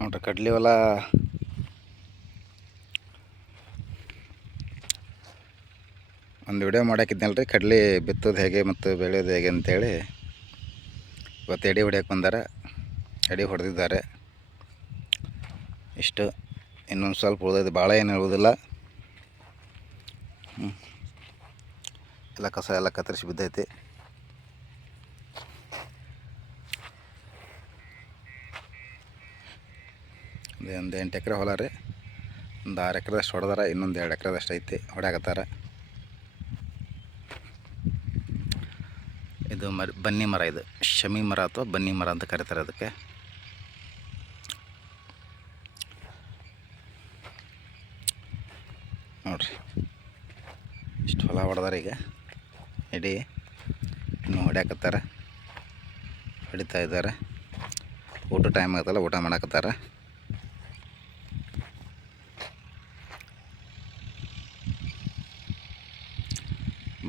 ನೋಡ್ರಿ, ಕಡ್ಲಿ ಹೊಲ. ಒಂದು ವಿಡಿಯೋ ಮಾಡಾಕಿದ್ನಲ್ಲ ರೀ ಕಡ್ಲಿ ಬಿತ್ತೋದು ಹೇಗೆ ಮತ್ತು ಬೆಳೆಯೋದು ಹೇಗೆ ಅಂತೇಳಿ. ಇವತ್ತು ಎಡೆ ಹೊಡ್ಯಕ್ಕೆ ಬಂದಾರ, ಎಡೆ ಹೊಡೆದಿದ್ದಾರೆ. ಇಷ್ಟು, ಇನ್ನೊಂದು ಸ್ವಲ್ಪ ಉಳಿದೈತೆ ಭಾಳ ಏನು ಹೇಳುವುದಿಲ್ಲ. ಎಲ್ಲ ಕಸ ಎಲ್ಲ ಕತ್ತರಿಸಿ ಬಿದ್ದೈತಿ. ಅದೇ ಒಂದು ಎಂಟು ಎಕರೆ ಹೊಲ ರೀ. ಒಂದು ಆರು ಎಕರೆದಷ್ಟು ಹೊಡೆದಾರ, ಇನ್ನೊಂದು ಎರಡು ಎಕರೆದಷ್ಟು ಐತಿ, ಹೊಡ್ಯಾಕತ್ತಾರ. ಇದು ಮರ, ಬನ್ನಿ ಮರ ಇದು. ಶಮಿ ಮರ ಅಥವಾ ಬನ್ನಿ ಮರ ಅಂತ ಕರೀತಾರೆ ಅದಕ್ಕೆ. ನೋಡ್ರಿ, ಇಷ್ಟು ಹೊಲ ಹೊಡೆದಾರ ಈಗ. ಇಡೀ ಇನ್ನು ಹೊಡ್ಯಾಕತ್ತಾರ. ಹೊಡಿತಾ ಇದ್ದಾರೆ. ಊಟ ಟೈಮ್ ಆಗುತ್ತಲ್ಲ, ಊಟ ಮಾಡಾಕತ್ತಾರ.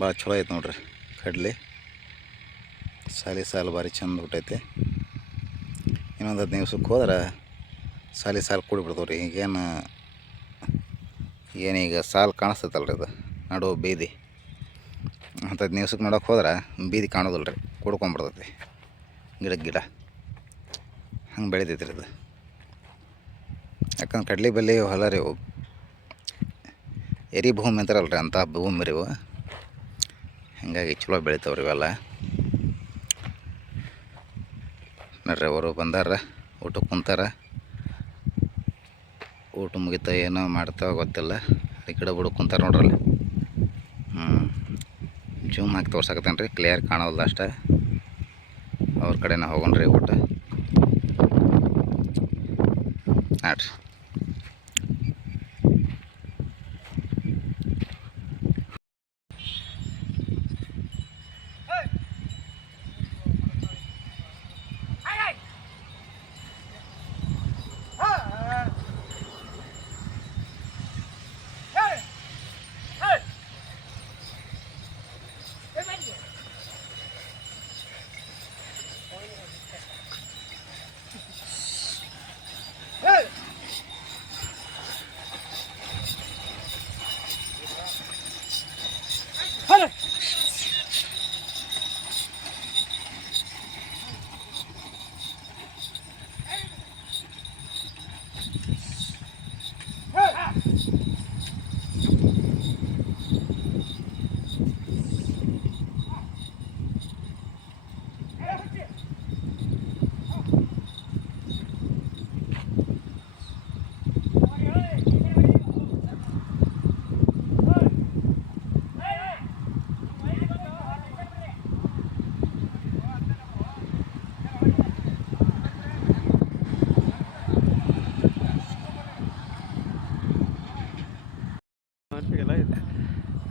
ಭಾಳ ಚಲೋ ಐತೆ ನೋಡ್ರಿ. ಕಡಲೆ. ಸಾಲಿ ಸಾಲು ಭಾರಿ ಚಂದ ಹುಟ್ಟೈತೆ ಇನ್ನೊಂದು ಹದಿನೈದು ದಿವ್ಸಕ್ಕೆ ಹೋದ್ರೆ ಸಾಲಿ ಸಾಲು ಕೂಡಿ ರೀ ಈಗೇನು ಏನೀಗ ಸಾಲು ರೀ ಅದು ನಡು ಬೀದಿ. ಅಂತ ಹದಿನೈದು ದಿವ್ಸಕ್ಕೆ ನೋಡೋಕೆ ಹೋದ್ರೆ ಬೀದಿ ಕಾಣೋದಿಲ್ಲ ರೀ ಕೂಡ್ಕೊಂಬಿಡ್ತೈತಿ ಗಿಡಕ್ಕೆ ಗಿಡ. ಹಂಗೆ ಬೆಳಿತೈತೆ ರೀ ಅದು ಯಾಕಂದ್ರೆ ಕಡ್ಲಿ ಬೆಲ್ಲಿ ಹೊಲ ರೀ ಎರಿ ಭೂಮಿ ಅಂತಾರಲ್ಲ ರೀ ಅಂಥ ಭೂಮಿ ರೀ ಹೀಗಾಗಿ ಚಲೋ ಬೆಳಿತಾವ್ರಿ ಇವೆಲ್ಲ. ನೋಡ್ರಿ ಅವರು ಬಂದಾರ, ಊಟಕ್ಕೆ ಕುಂತಾರ. ಊಟ ಮುಗಿತ ಏನೋ ಮಾಡ್ತಾವ ಗೊತ್ತಿಲ್ಲ. ಈ ಕಡೆ ಬಿಡು ಕುಂತಾರ ನೋಡ್ರಲ್ಲಿ ಹ್ಞೂ ಜೂಮ್ ಹಾಕಿ ತೋರ್ಸಕತ್ತೇನೆ ರೀ ಕ್ಲಿಯರ್ ಕಾಣೋಲ್ಲ ಅಷ್ಟೇ. ಅವ್ರ ಕಡೆನೇ ಹೋಗೋಣ್ರಿ ಊಟ. ನೋಡ್ರಿ.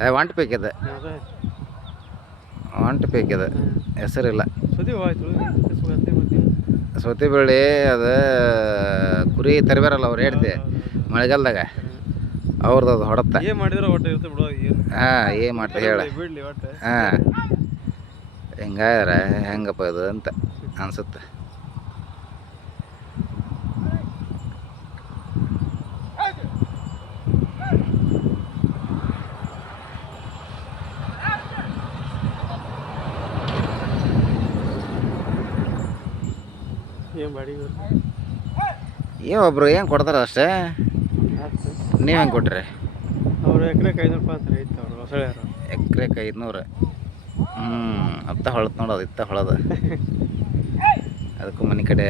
ಏ ಒಂಟು ಬೇಕಿದೆ. ಒಂಟು ಬೇಕಿದೆ. ಹೆಸರಿಲ್ಲ. ಸೌತಿ ಬೆಳ್ಳಿ ಅದು ಕುರಿ ತರಬೇರಲ್ಲ ಅವ್ರು ಹೇಳ್ತಿ ಮಳೆಗಾಲದಾಗ. ಅವ್ರದ್ದು ಅದು ಹೊಡತ್ತ ಹಾಂ ಏನು ಮಾಡ್ತಾ ಹೇಳ. ಹಾಂ. ಹಿಂಗಾದ್ರೆ ಹೆಂಗಪ್ಪ ಇದು ಅಂತ ಅನ್ಸುತ್ತೆ. ಏನ್ ಬಾಡಿಗೆ ಏ ಒಬ್ರು ಏನು ಕೊಡ್ತಾರ ಅಷ್ಟೇ? ನೀವು ಹೆಂಗೆ ಕೊಟ್ರಿ? ಎಕ್ರೆಕ್ ಐದ್ನೂರ ಐನೂರು ರೂಪಾಯಿ ಅಂತ ಐತೆ ಅವ್ರು ಹೊಸಳ್ಯಾರು. ಎಕ್ರೆಗೆ ಐದುನೂರು. ಹ್ಞೂ ಅತ್ತ ಹೊಳತ್ ನೋಡೋದು ಇತ್ತ ಹೊಳದ. ಅದಕ್ಕೂ ಮನೆ ಕಡೆ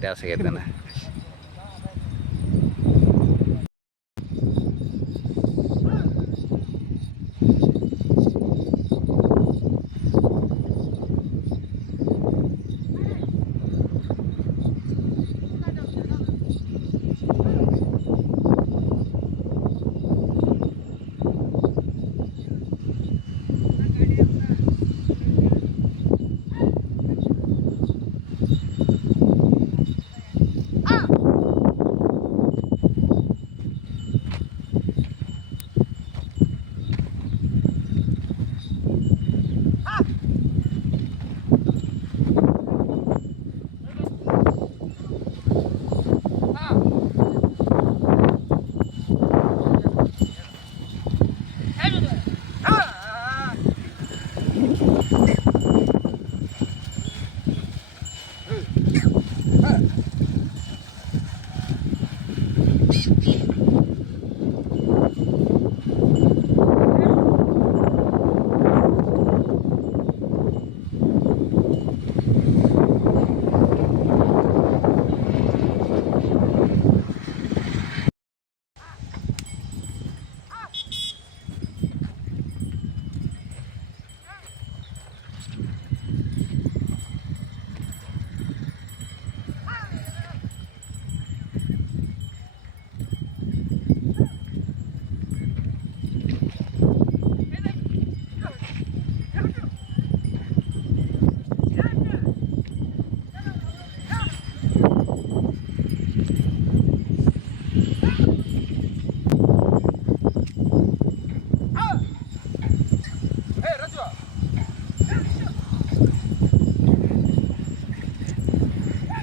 ಜಾಸ್ತಿ ಆಗೈತೆ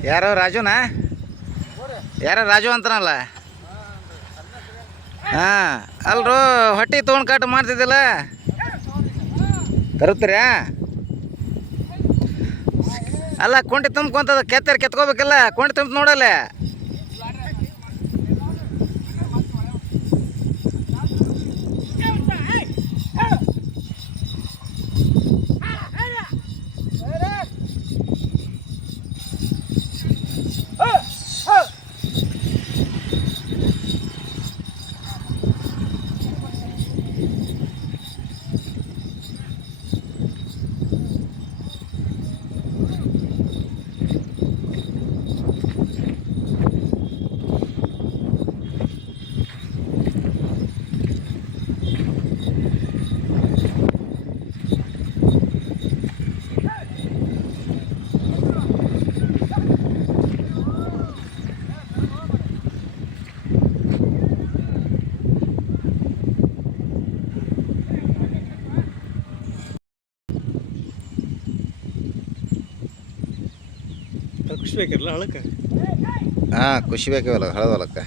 ಯಾರೋ ರಾಜುನಾ? ಯಾರೋ ರಾಜು ಅಂತನಲ್ಲ? ಹಾಂ, ಅಲ್ರು ಹೊಟ್ಟೆ ತೊಗೊಂಡು ಕಟ್ ಮಾಡ್ತಿದ್ದಿಲ್ಲ? ತರುತ್ತೀರಾ? ಅಲ್ಲ, ಕೊಂಡಿ ತುಂಬ್ಕೊಂತದ, ಕೆತ್ತರ್ ಕೆತ್ಕೋಬೇಕಲ್ಲ, ಕೊಂಡಿ ತುಂಬ ನೋಡಲ್ಲ? ಖುಷಿ ಬೇಕಿರಲ್ಲ ಹಳಕ್ಕೆ ಹಾಂ ಖುಷಿ ಬೇಕಿವಲ್ಲ ಹಳದ ಹೊಲಕ್ಕೆ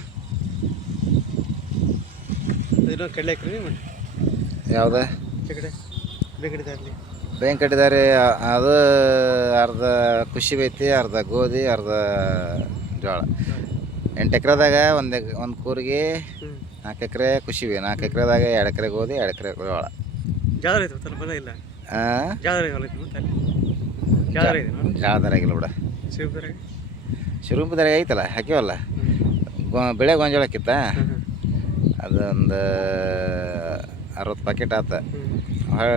ಇನ್ನೊಂದು ಕಡಲೆ ಹಾಕ್ರಿ ಮಾಡಿ ಯಾವ್ದು? ಕಡೆ ಬ್ಯಾಂಕ್ ಅದು ಅರ್ಧ ಖುಷಿ ಬೈತಿ ಅರ್ಧ ಗೋಧಿ ಅರ್ಧ ಜೋಳ. ಎಂಟು ಎಕರೆದಾಗ ಒಂದು ಒಂದು ಕೂರಿಗೆ ನಾಲ್ಕು ಎಕರೆ ಖುಷಿ ಬಿ ನಾಲ್ಕು ಎಕರೆದಾಗ ಎರಡು ಎಕರೆ ಗೋಧಿ ಎರಡು ಎಕರೆ ಜೋಳ. ಜಾತ್ರೆ ಐತೆ ಇಲ್ಲ? ಜಾತ್ರೆ ಇದೆ ನೋಡಿ ಬಿಡ. ಶಿವಪುರ ಶಿರೂಪದಾಗ ಐತಲ್ಲ ಹಾಕಿವಲ್ಲ ಗೊ ಬೆಳೆ ಗೊಂಜಾಳ ಹಾಕಿತ್ತ ಅದೊಂದು ಅರವತ್ತು ಪ್ಯಾಕೆಟ್ ಆತ. ಭಾಳ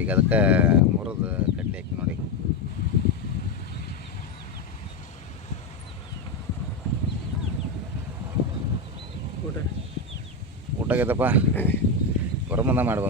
ಈಗ ಅದಕ್ಕೆ ಮುರಿದು ಕಡ್ಲಿ ಹಾಕಿ ನೋಡಿ. ಊಟ. ಊಟಗೈತಪ್ಪ ಹೊರಮಂದ ಮಾಡಿ